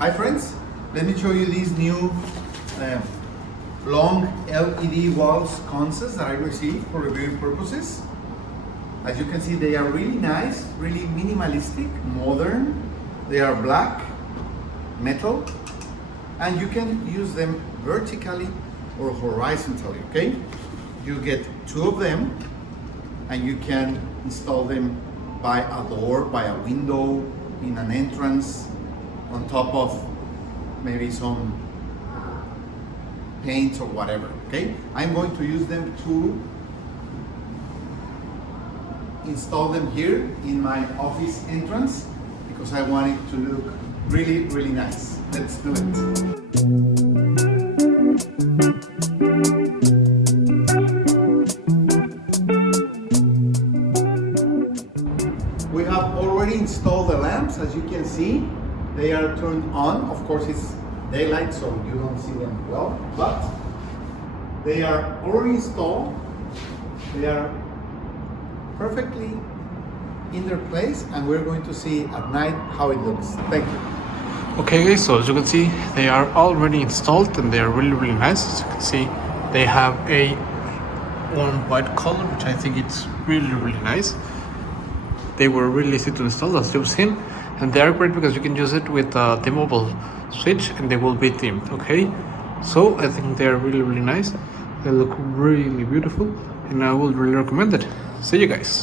Hi friends, let me show you these new long LED wall sconces that I received for reviewing purposes. As you can see, they are really nice, really minimalistic, modern. They are black, metal, and you can use them vertically or horizontally, okay? You get two of them and you can install them by a door, by a window, in an entrance, on top of maybe some paints or whatever, okay? I'm going to use them to install them here in my office entrance because I want it to look really, really nice. Let's do it. We have already installed the lamps. As you can see, they are turned on. Of course, it's daylight, so you don't see them well, but they are already installed. They are perfectly in their place, and we're going to see at night how it looks. Thank you. Okay guys, so as you can see, they are already installed and they are really, really nice. As you can see, they have a warm white color, which I think it's really, really nice. They were really easy to install, as you've seen, and they are great because you can use it with a dimmable switch and they will be dimmed, okay? So I think they are really, really nice. They look really beautiful and I would really recommend it. See you guys.